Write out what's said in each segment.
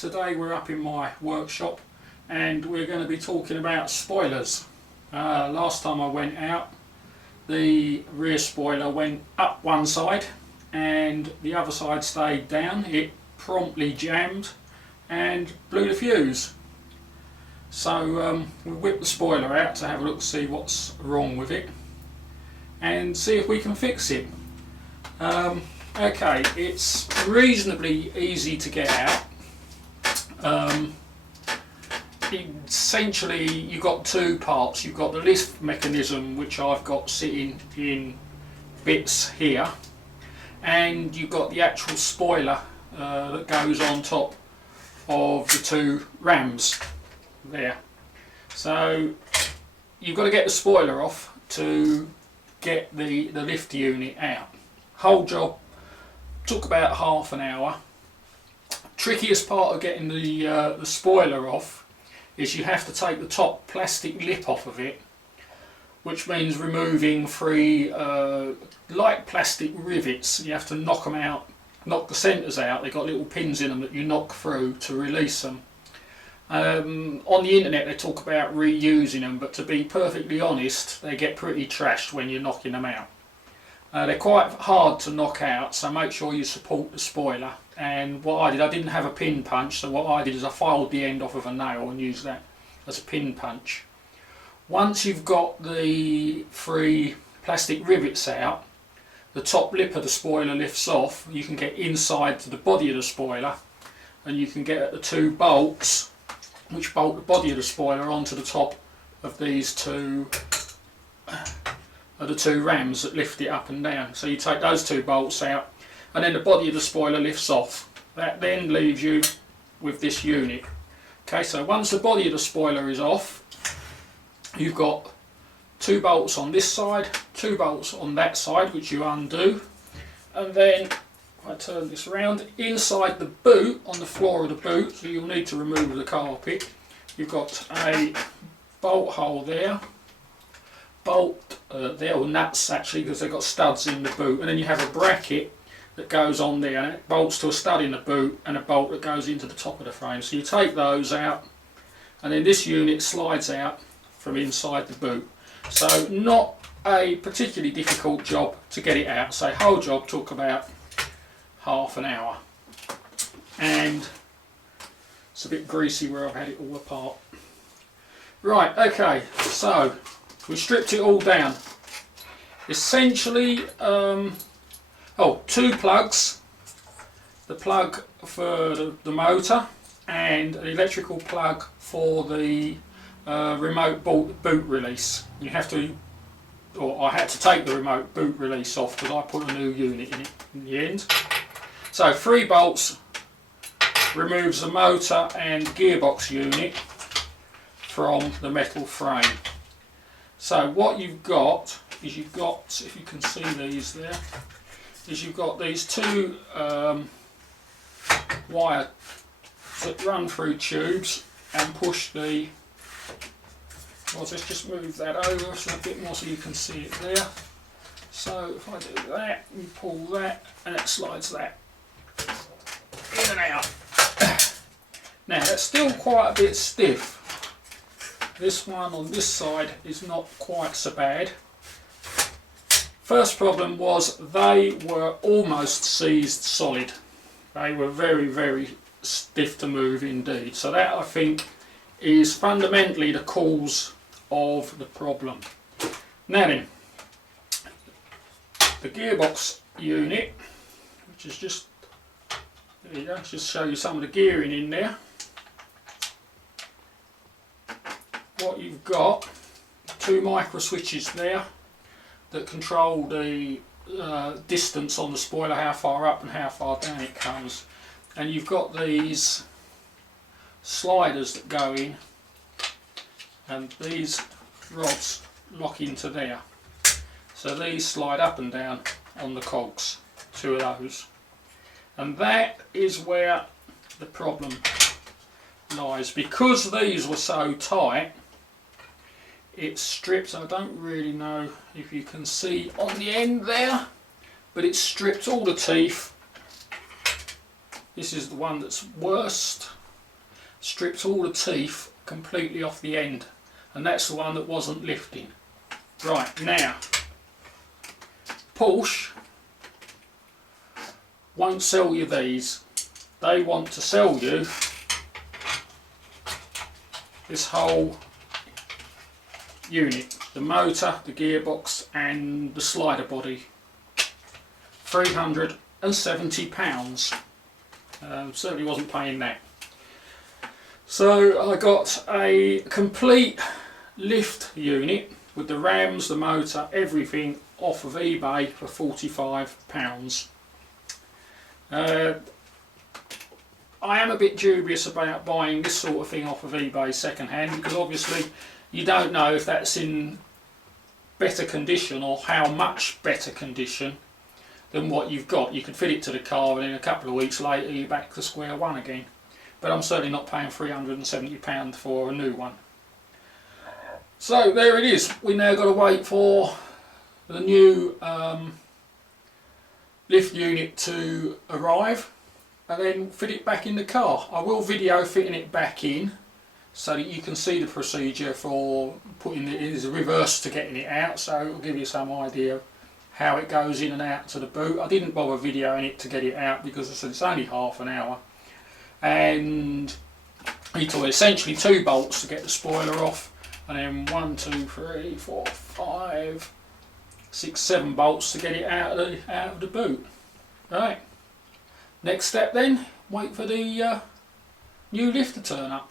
Today we're up in my workshop and we're going to be talking about spoilers. Last time I went out, the rear spoiler went up one side and the other side stayed down. It promptly jammed and blew the fuse. So we whipped the spoiler out to have a look to see what's wrong with it and see if we can fix it. Okay, it's reasonably easy to get out. Essentially you've got two parts. You've got the lift mechanism, which I've got sitting in bits here, and you've got the actual spoiler that goes on top of the two rams there. So you've got to get the spoiler off to get the lift unit out. Whole job took about half an hour. Trickiest part of getting the spoiler off is you have to take the top plastic lip off of it, which means removing three light plastic rivets. You have to knock them out, knock the centres out. They've got little pins in them that you knock through to release them. On the internet they talk about reusing them, but to be perfectly honest, they get pretty trashed when you're knocking them out. They're quite hard to knock out, so make sure you support the spoiler. And what I did, I didn't have a pin punch, so what I did is I filed the end off of a nail and used that as a pin punch. Once you've got the three plastic rivets out, the top lip of the spoiler lifts off. You can get inside to the body of the spoiler, and you can get at the two bolts which bolt the body of the spoiler onto the top of these two the two rams that lift it up and down. So you take those two bolts out and then the body of the spoiler lifts off. That then leaves you with this unit. Okay, so once the body of the spoiler is off, you've got two bolts on this side, two bolts on that side, which you undo, and then if I turn this around, inside the boot, on the floor of the boot, so you'll need to remove the carpet, you've got a bolt hole there, bolt there, or nuts actually, because they've got studs in the boot, and then you have a bracket that goes on there and it bolts to a stud in the boot and a bolt that goes into the top of the frame. So you take those out and then this unit slides out from inside the boot. So not a particularly difficult job to get it out. So whole job took about half an hour, and it's a bit greasy where I've had it all apart. Right, okay, so we stripped it all down. Essentially, two plugs, the plug for the motor and an electrical plug for the remote boot release. You have to, or I had to take the remote boot release off because I put a new unit in it in the end. So 3 bolts removes the motor and gearbox unit from the metal frame. So what you've got is if you can see these there, is you've got these two wires that run through tubes and push the, well, let's just move that over so a bit more so you can see it there. So if I do that, you pull that and it slides that in and out. Now that's still quite a bit stiff. This one on this side is not quite so bad. First problem was they were almost seized solid. They were very, very stiff to move indeed. So that, I think, is fundamentally the cause of the problem. Now then, the gearbox unit, which is just, there you go, just show you some of the gearing in there. What you've got, 2 micro switches there that control the distance on the spoiler, how far up and how far down it comes. And you've got these sliders that go in, and these rods lock into there. So these slide up and down on the cogs, 2 of those. And that is where the problem lies. Because these were so tight, it strips, I don't really know if you can see on the end there, but it stripped all the teeth. This is the one that's worst. stripped all the teeth completely off the end, and that's the one that wasn't lifting. Right, now Porsche won't sell you these. They want to sell you this whole unit, the motor, the gearbox and the slider body. £370. Certainly wasn't paying that. So I got a complete lift unit with the rams, the motor, everything off of eBay for £45. I am a bit dubious about buying this sort of thing off of eBay second hand, because obviously you don't know if that's in better condition or how much better condition than what you've got. You could fit it to the car and then a couple of weeks later you're back to square one again. But I'm certainly not paying £370 for a new one. So there it is. We now got to wait for the new lift unit to arrive and then fit it back in the car. I will video fitting it back in so that you can see the procedure for putting it in. There's a reverse to getting it out, so it will give you some idea how it goes in and out to the boot. I didn't bother videoing it to get it out because it's only half an hour, and it was essentially 2 bolts to get the spoiler off, and then 1, 2, 3, 4, 5, 6, 7 bolts to get it out of the boot. Right, next step then, wait for the new lift to turn up.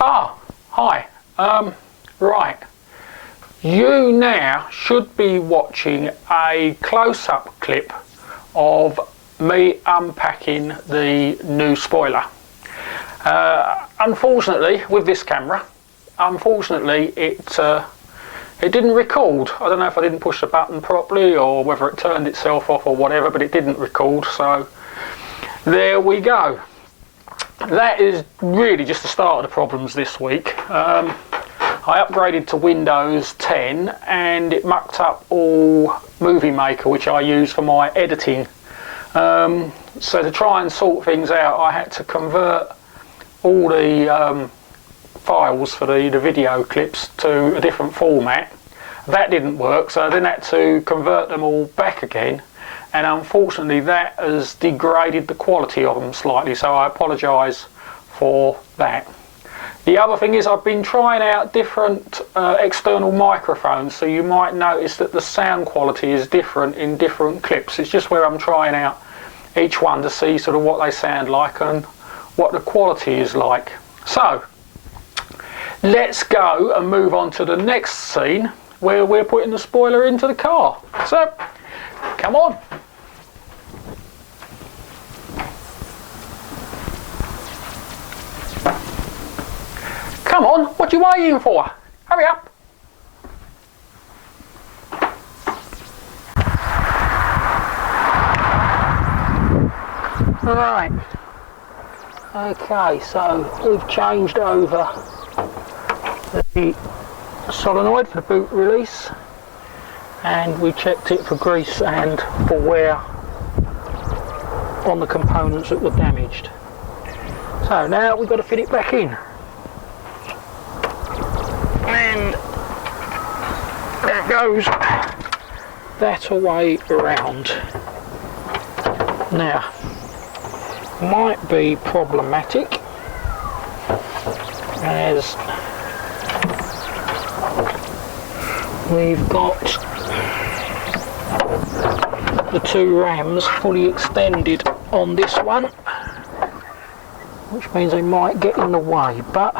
Ah, hi. Right. You now should be watching a close-up clip of me unpacking the new spoiler. Unfortunately, with this camera, it didn't record. I don't know if I didn't push the button properly or whether it turned itself off or whatever, but it didn't record, so there we go. That is really just the start of the problems this week. I upgraded to Windows 10 and it mucked up all Movie Maker, which I use for my editing. So to try and sort things out, I had to convert all the files for the video clips to a different format. That didn't work, so I then had to convert them all back again, and unfortunately that has degraded the quality of them slightly, so I apologise for that. The other thing is I've been trying out different external microphones, so you might notice that the sound quality is different in different clips. It's just where I'm trying out each one to see sort of what they sound like and what the quality is like. So let's go and move on to the next scene where we're putting the spoiler into the car. So come on. Come on, what are you waiting for? Hurry up. Right. Okay, so we've changed over the solenoid for the boot release, and we checked it for grease and for wear on the components that were damaged. So now we've got to fit it back in, and there goes that away around. Now might be problematic as we've got the 2 rams fully extended on this one, which means they might get in the way, but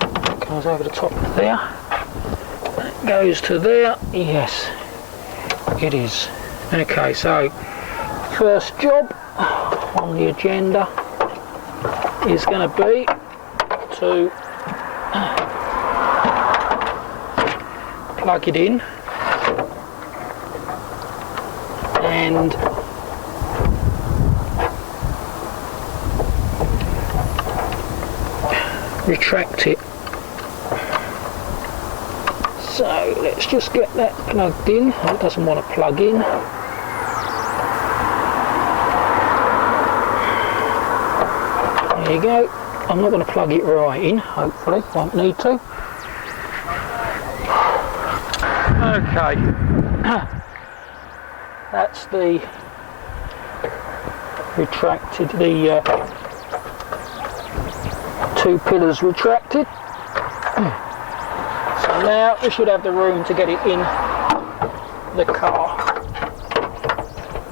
it goes over the top of there, goes to there. Yes, it is. Okay, so first job on the agenda is going to be to plug it in and retract it. So let's just get that plugged in. It doesn't want to plug in. There you go. I'm not going to plug it right in, hopefully, won't need to. Okay, that's the retracted, the two pillars retracted. So now we should have the room to get it in the car.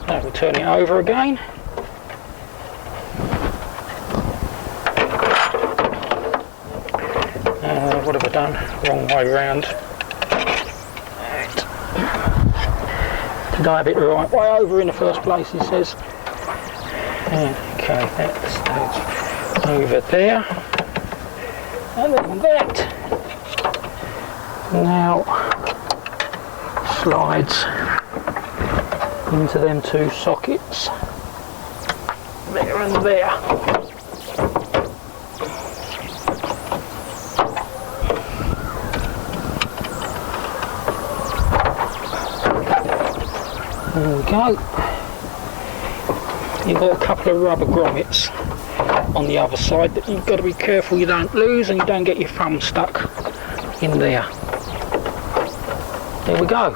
Now we'll turn it over again. What have I done? Wrong way round. Did I have it the right way over in the first place, he says. Okay, that's over there. And then that now slides into them two sockets. There and there. There we go. You've got a couple of rubber grommets on the other side that you've got to be careful you don't lose and you don't get your thumb stuck in there. There we go.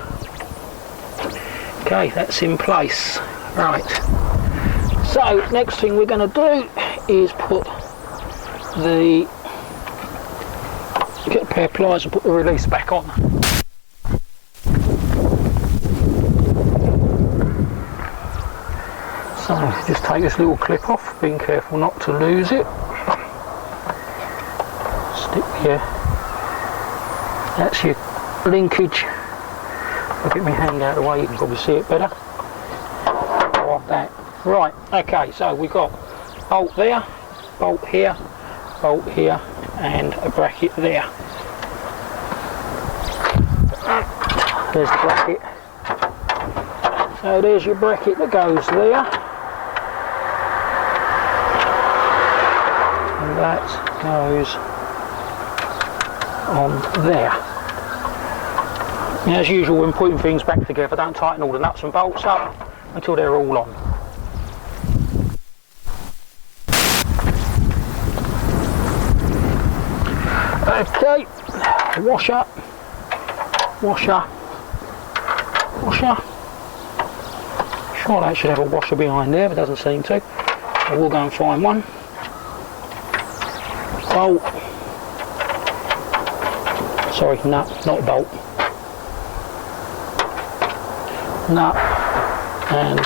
Okay, that's in place. Right. So, next thing we're going to do is put the... get a pair of pliers and put the release back on. So just take this little clip off, being careful not to lose it. Stick here. That's your linkage. I'll get my hand out of the way, you can probably see it better. Like that. Right, okay, so we've got bolt there, bolt here, and a bracket there. There's the bracket. So there's your bracket that goes there. That goes on there. Now, as usual, when putting things back together, don't tighten all the nuts and bolts up until they're all on. Okay, washer, washer, washer. Sure, that should have a washer behind there, but doesn't seem to. So we'll go and find one. Bolt. Sorry, nut, not bolt. Nut and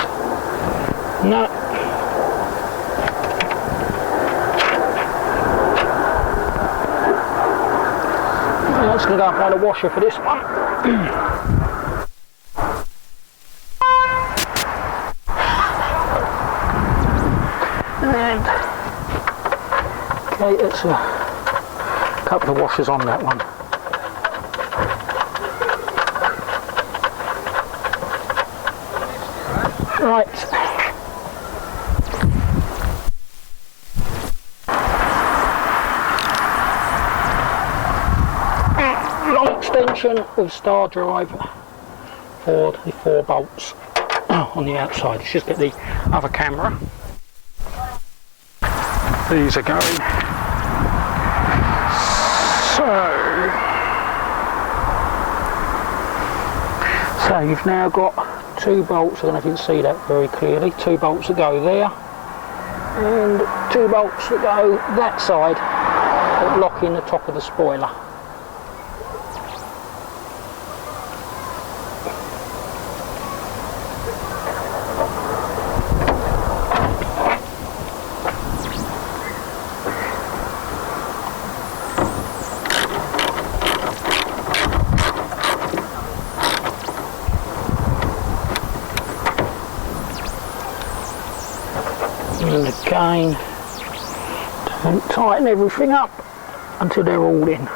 nut. I'm just going to go and find a washer for this one. And okay, it's a couple of washers on that one. Right. Long extension of star drive for the 4 bolts on the outside. Let's just get the other camera. These are going. So you've now got 2 bolts, I don't know if you can see that very clearly, 2 bolts that go there and 2 bolts that go that side that lock in the top of the spoiler. And again, don't tighten everything up until they're all in.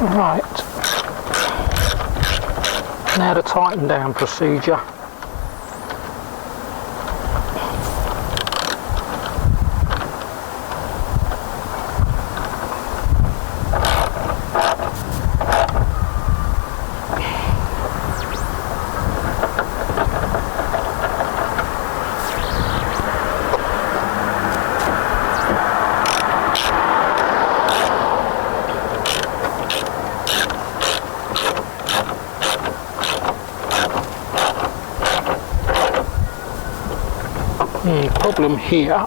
Right, now the tighten down procedure. The problem here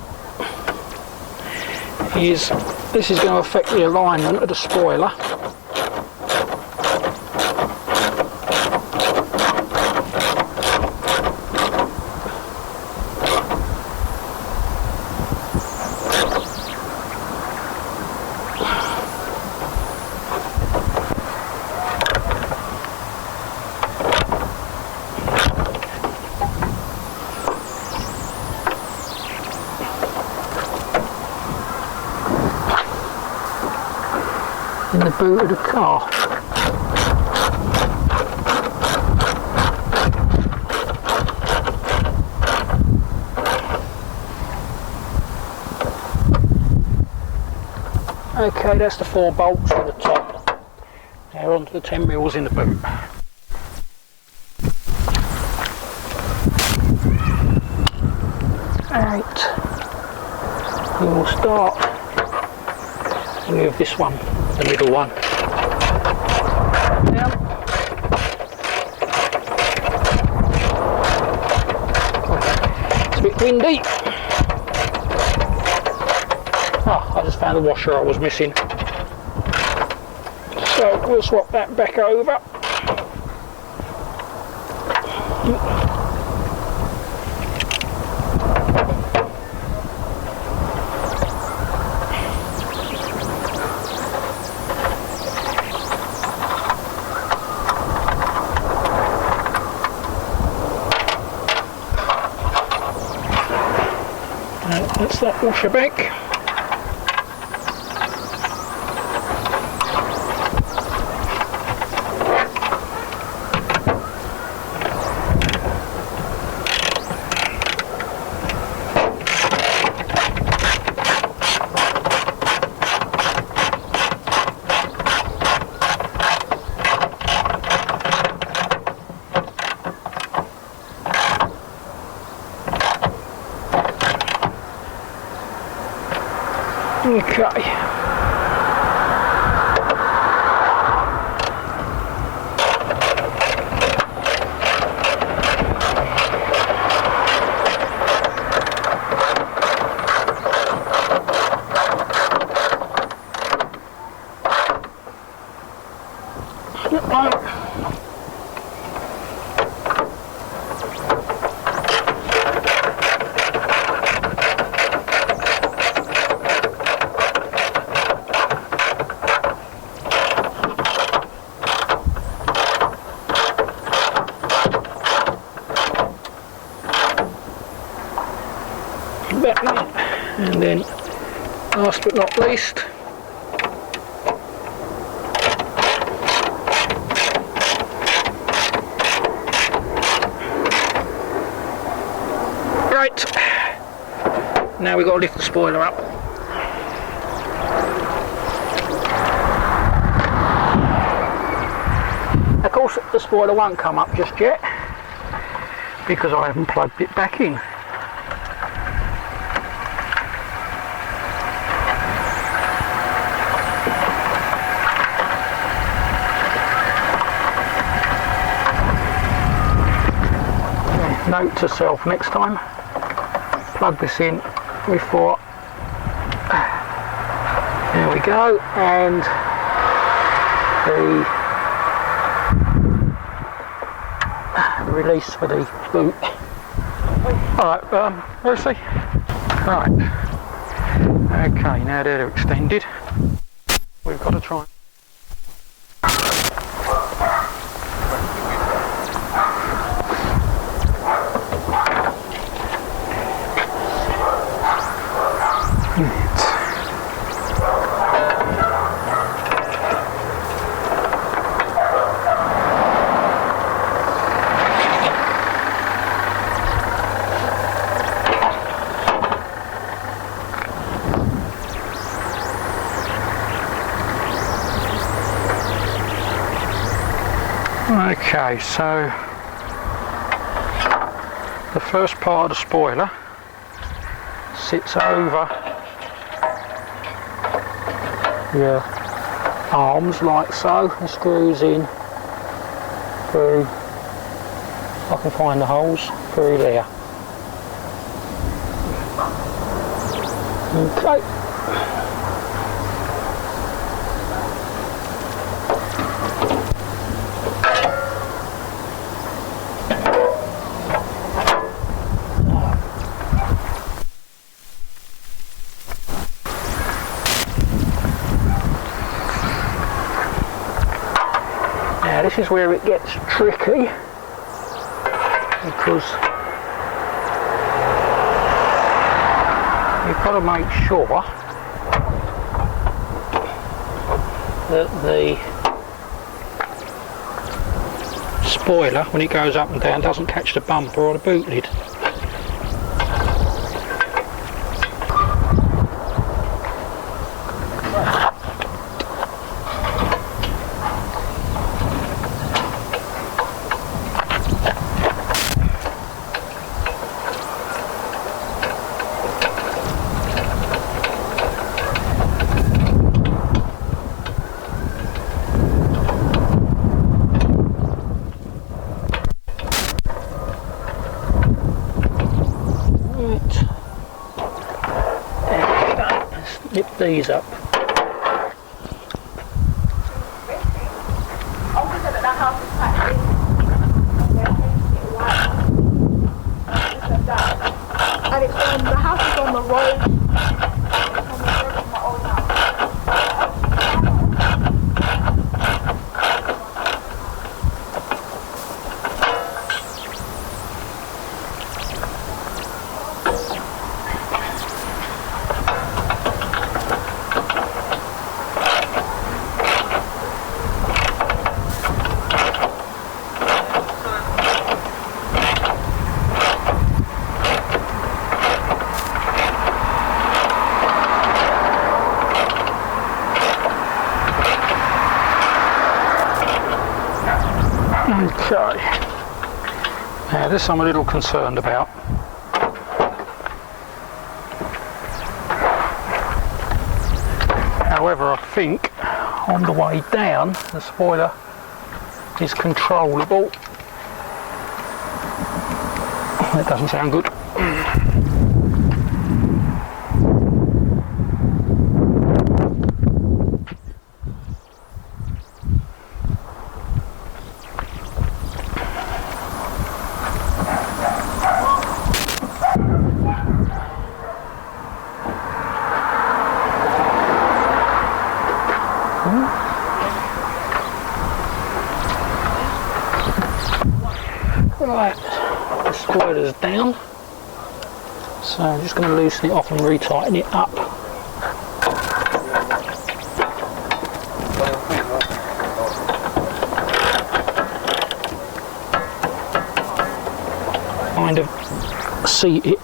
is this is going to affect the alignment of the spoiler. In the boot of the car. Okay, that's the 4 bolts for the top. Now onto the 10 mils in the boot. Right, we will start with this one, the middle one. Down. It's a bit windy. Oh, I just found the washer I was missing. So we'll swap that back over. That's that washer back. Okay. And then last but not least, right, now we've got to lift the spoiler up. course the spoiler won't come up just yet because I haven't plugged it back in. Note to self next time, plug this in before. There we go, and the release for the boot. Alright, Lucy. Right. Okay, now they're extended. We've got to try. Okay, so the first part of the spoiler sits over your arms like so, and screws in through, I can find the holes, through there. Okay. Now this is where it gets tricky, because you've got to make sure that the spoiler, when it goes up and down, doesn't catch the bumper or the boot lid. Nip these up. And it's on, the house is on the road. Okay, now this I'm a little concerned about. However, I think on the way down the spoiler is controllable. That doesn't sound good. Right, the spoiler's down, so I'm just going to loosen it off and retighten it up. Kind of seat it.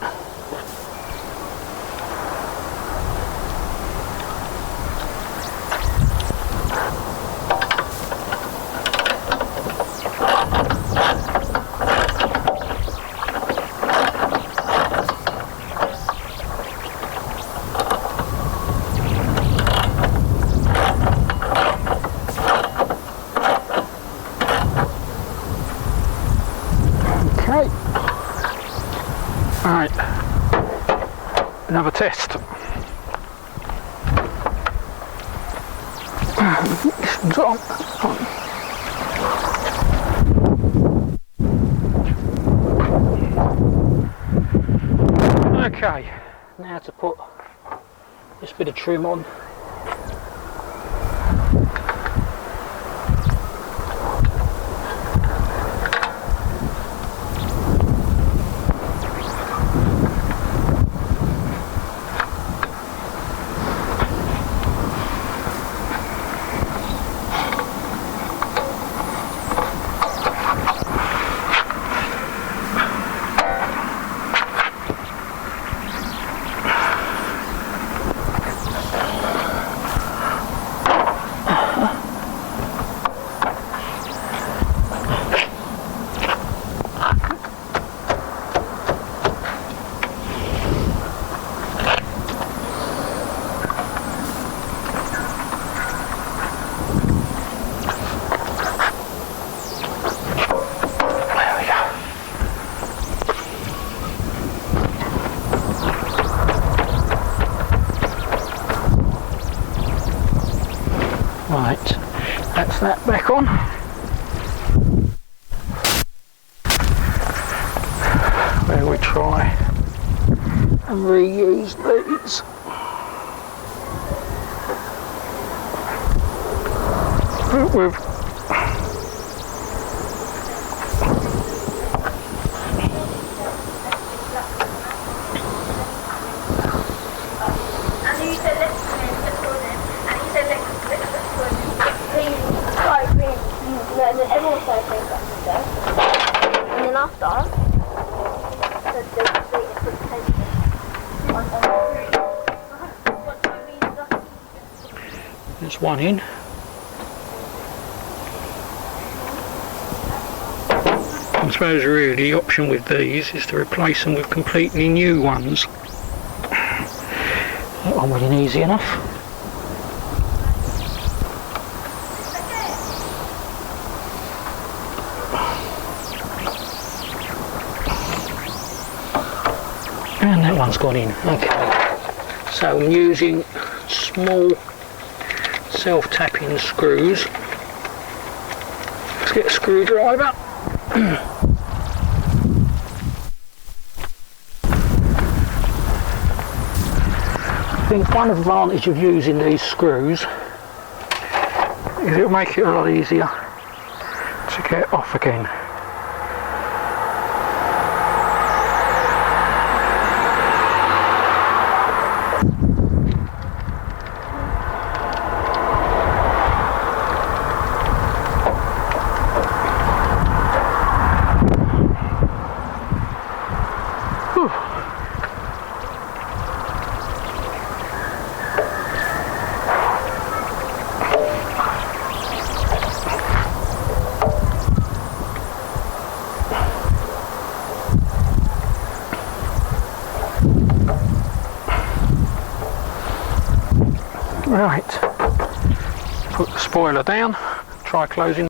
Right, another test. This one's on. Okay, now to put this bit of trim on. Right, that's that back on. Where we try and reuse these. With everyone started saying that stuff. And then after, there's one in. I suppose really the option with these is to replace them with completely new ones. That one wasn't easy enough. And that one's gone in. Okay, so I'm using small self-tapping screws. Let's get a screwdriver. I think one advantage of using these screws is it'll make it a lot easier to get off again. Right, put the spoiler down, try closing.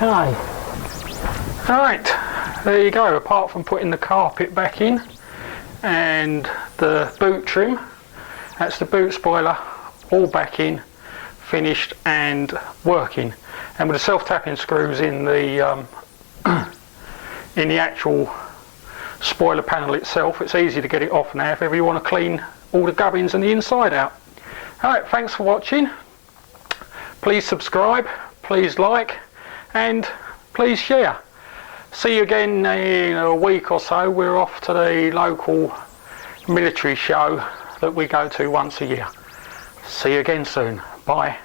Okay, right, there you go. Apart from putting the carpet back in and the boot trim, that's the boot spoiler all back in, finished and working. And with the self-tapping screws in the in the actual spoiler panel itself, it's easy to get it off now if ever you want to clean all the gubbins and the inside out. Alright, thanks for watching. Please subscribe, please like, and please share. See you again in a week or so. We're off to the local military show that we go to once a year. See you again soon. Bye.